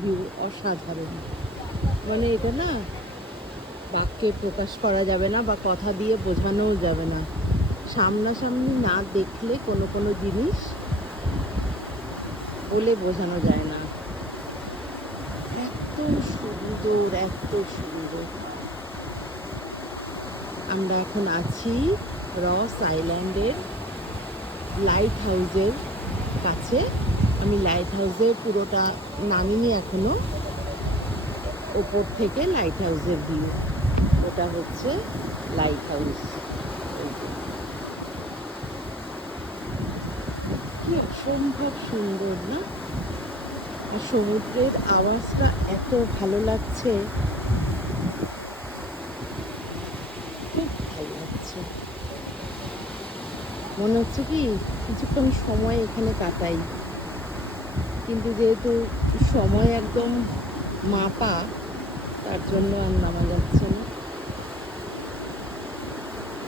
View অসাধারণ। মানে এটা না বাক্যে প্রকাশ করা যাবে না বা কথা দিয়ে বোঝানোও যাবে না। সামনাসামনি না দেখলে কোনো কোনো জিনিস বলে বোঝানো যায় না। এত সুন্দর, এত সুন্দর। আমরা এখন আছি রস আইল্যান্ডের লাইট হাউসের কাছে। আমি লাইট হাউসে পুরোটা নামিনি এখনো। ওপর থেকে লাইট হাউসের ভিউ। ওটা হচ্ছে লাইট হাউস। কি অসম্ভব সুন্দর না? আর সমুদ্রের আওয়াজটা এত ভালো লাগছে, খুব ভালো লাগছে। মনে হচ্ছে কি কিছুক্ষণ সময় এখানে কাটাই, কিন্তু যেহেতু সময় একদম মাপা, তার জন্য আর নামা যাচ্ছে না।